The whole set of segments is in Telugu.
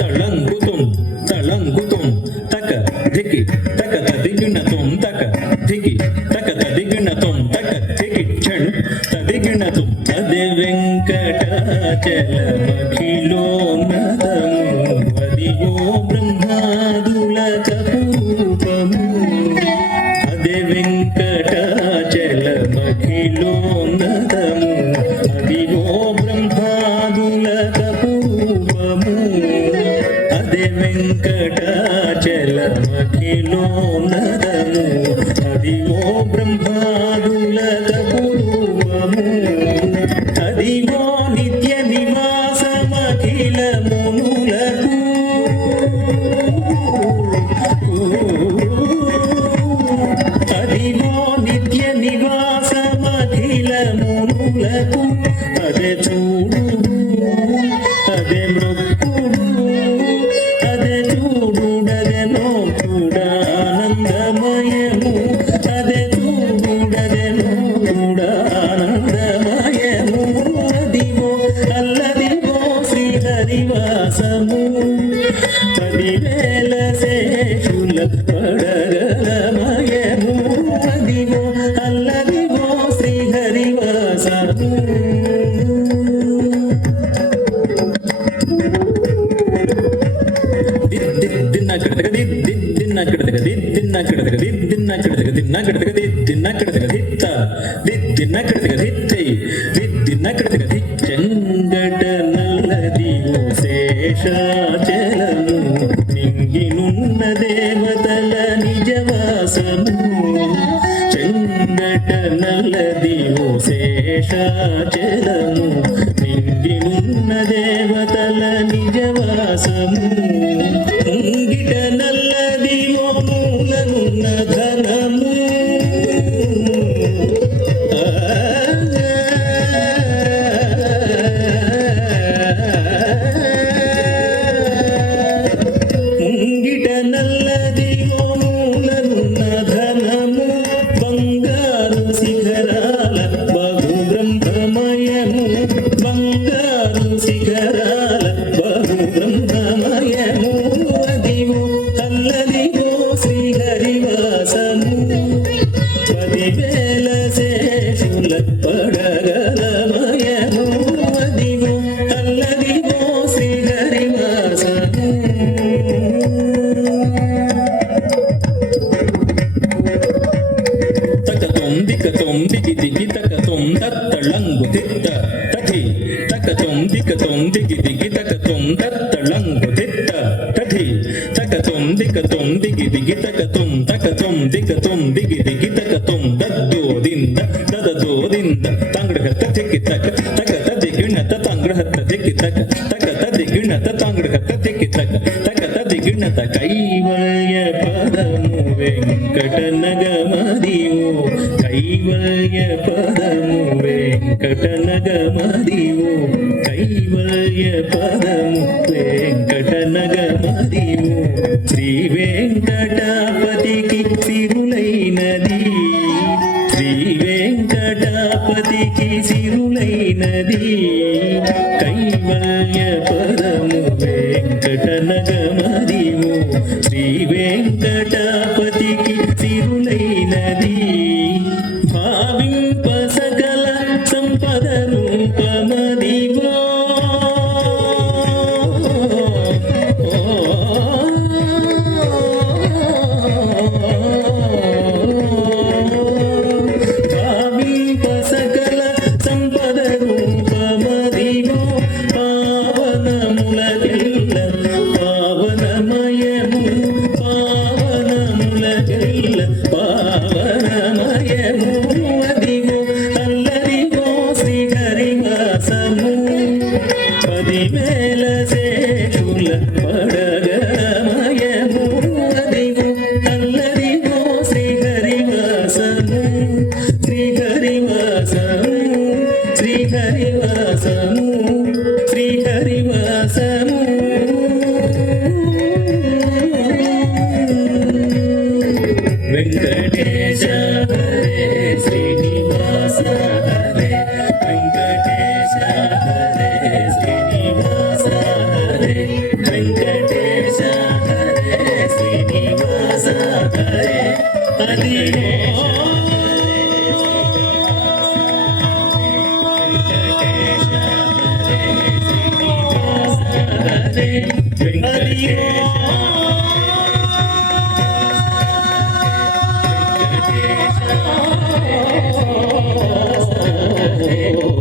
తళంగుతుం తళంగుతుం తక ధికి తక తదిగిణతుం తక ధికి తక తదిగిణతుం తక ధికి క్షణ్ తదిగిణతుం అదే వెంకటాచలమఖిలోన్నతము అదిగో బ్రహ్మాదుల కపూపము అదే వెంకటాచలమఖిలోన్నతము అదిగో బ్రహ్మాదుల కపూపము అదే వెంకటాచలమఖిలోన్నతము అదిగో బ్రహ్మాదుల కపూపము అదిగో నిత్య నివాసమఖిల మునులకు అదిగో నిత్య నివాసమఖిల మునులకు అదే చూడు అదే మృక్కుడు అదే చూడుడదే నోకుడానందమయము అదే చూడుడదే నోకుడానందమయము అదిగో అల్లదిగో శ్రీహరివాసము 10,000 శేషుల పడగలమయము అదిగో అల్లదిగో శ్రీహరివాసము చెంగట నల్లదిగో శేషాచలము నింగినున్న దేవతల నిజవాసము చెంగట నల్లదిగో శేషాచలము నింగినున్న దేవతల నిజవాసము ముంగిట నల్లదిగో మూలనున్న ధనము ముంగిట నల్లదిగో మూలనున్న ధనము బంగారు శిఖరాల బహు బ్రహ్మమయము బంగారు శిఖరాల బహు బ్రహ్మమయము అదిగో అల్లదిగో శ్రీహరివాసము 10,000 శేషుల పడగలమయము అదిగో అల్లదిగో శ్రీహరివాసము తకతొం దికతొం దిగి దిగి తకతొం తత్తళంగు తిత్త తథి తకతొం దికతొం దిగి దిగి తకతొం తత్తళంగు తిత్త తథి తకతొం దికతొం దిగి దిగి తకతొం తకతొం దికతొం దిగి దిగి తకతొం దద్దోదింద దదదోదింద తంగ్రహత తిక్కి తక తకత దిగిణత తంగ్రహత తిక్కి తక తకత దిగిణత తంగ్రహత తిక్కి తక తకత దిగిణత కైవల్య పదము వెంకటనగమదివో కైవల్య పదము వెంకటనగమదివో కైవల్య పదము వెంకటనగమదివో శ్రీ వెంకటాపతికి సిరులైనది శ్రీ వెంకటాపతికి సిరులైనది కైవల్య పదము వెంకటనగమదివో శ్రీ వెంకటాపతికి సిరులైనది భావింప సకల సంపద రూపమదివో భావింప సకల సంపద రూపమదివో పావనములకెల్ల పావనమయము పావన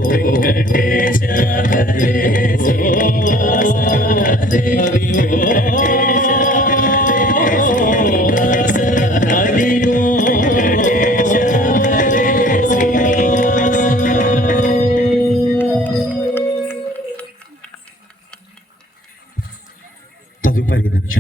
వెంకటేశ హరే తదుపరి ఛాన్స్